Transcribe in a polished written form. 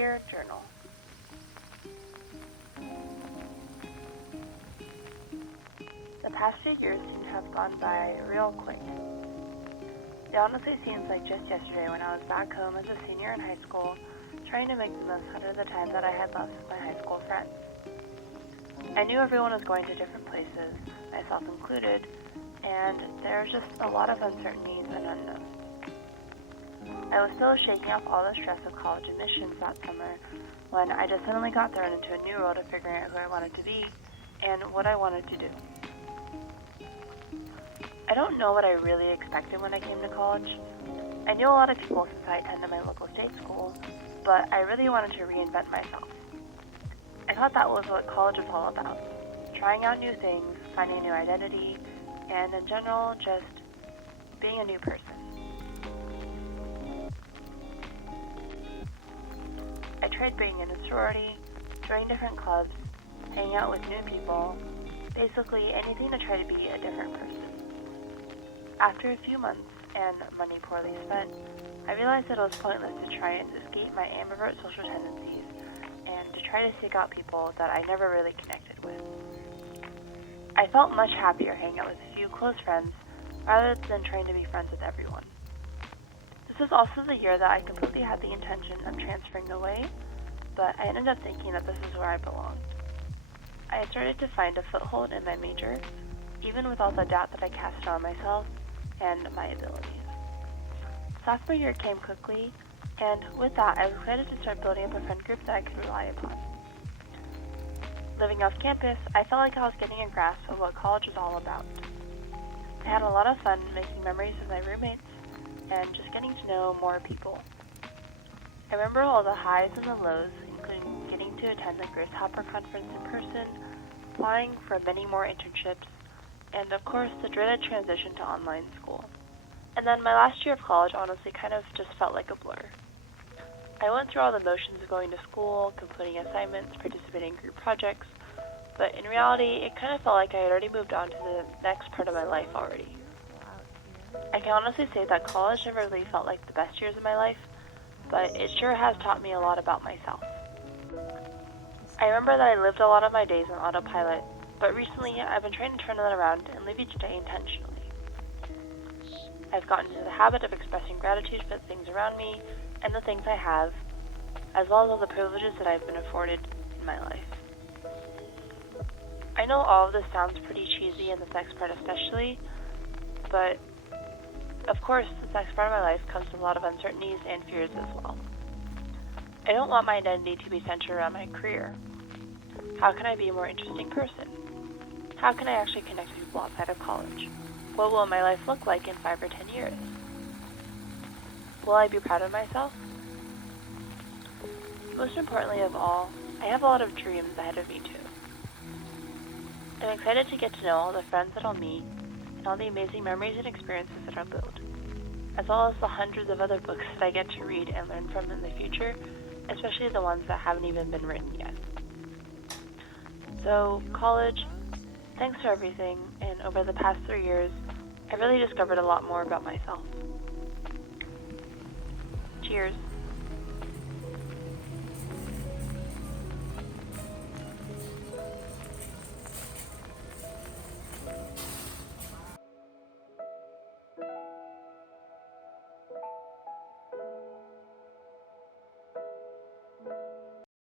Dear Journal, the past few years seem to have gone by real quick. It honestly seems like just yesterday when I was back home as a senior in high school, trying to make the most out of the time that I had left with my high school friends. I knew everyone was going to different places, myself included, and there was just a lot of uncertainties and unknowns. I was still shaking off all the stress of college admissions that summer when I just suddenly got thrown into a new world of figuring out who I wanted to be and what I wanted to do. I don't know what I really expected when I came to college. I knew a lot of people since I attended my local state school, but I really wanted to reinvent myself. I thought that was what college was all about, trying out new things, finding a new identity, and in general, just being a new person. I tried being in a sorority, joining different clubs, hanging out with new people, basically anything to try to be a different person. After a few months and money poorly spent, I realized that it was pointless to try and escape my ambivert social tendencies and to try to seek out people that I never really connected with. I felt much happier hanging out with a few close friends rather than trying to be friends with everyone. This was also the year that I completely had the intention of transferring away, but I ended up thinking that this is where I belonged. I had started to find a foothold in my major, even with all the doubt that I cast on myself and my abilities. Sophomore year came quickly, and with that, I was excited to start building up a friend group that I could rely upon. Living off campus, I felt like I was getting a grasp of what college was all about. I had a lot of fun making memories with my roommates and just getting to know more people. I remember all the highs and the lows, including getting to attend the Grace Hopper conference in person, applying for many more internships, and of course the dreaded transition to online school. And then my last year of college honestly kind of just felt like a blur. I went through all the motions of going to school, completing assignments, participating in group projects, but in reality it kind of felt like I had already moved on to the next part of my life already. I can honestly say that college never really felt like the best years of my life, but it sure has taught me a lot about myself. I remember that I lived a lot of my days on autopilot, but recently I've been trying to turn that around and live each day intentionally. I've gotten into the habit of expressing gratitude for the things around me and the things I have, as well as all the privileges that I've been afforded in my life. I know all of this sounds pretty cheesy, and the sex part especially, but of course the sex part of my life comes with a lot of uncertainties and fears as well. I don't want my identity to be centered around my career. How can I be a more interesting person? How can I actually connect with people outside of college? What will my life look like in 5 or 10 years? Will I be proud of myself? Most importantly of all, I have a lot of dreams ahead of me too. I'm excited to get to know all the friends that I'll meet and all the amazing memories and experiences that I'll build, as well as the hundreds of other books that I get to read and learn from in the future, especially the ones that haven't even been written yet. So, college, thanks for everything, and over the past 3 years, I really discovered a lot more about myself. Cheers.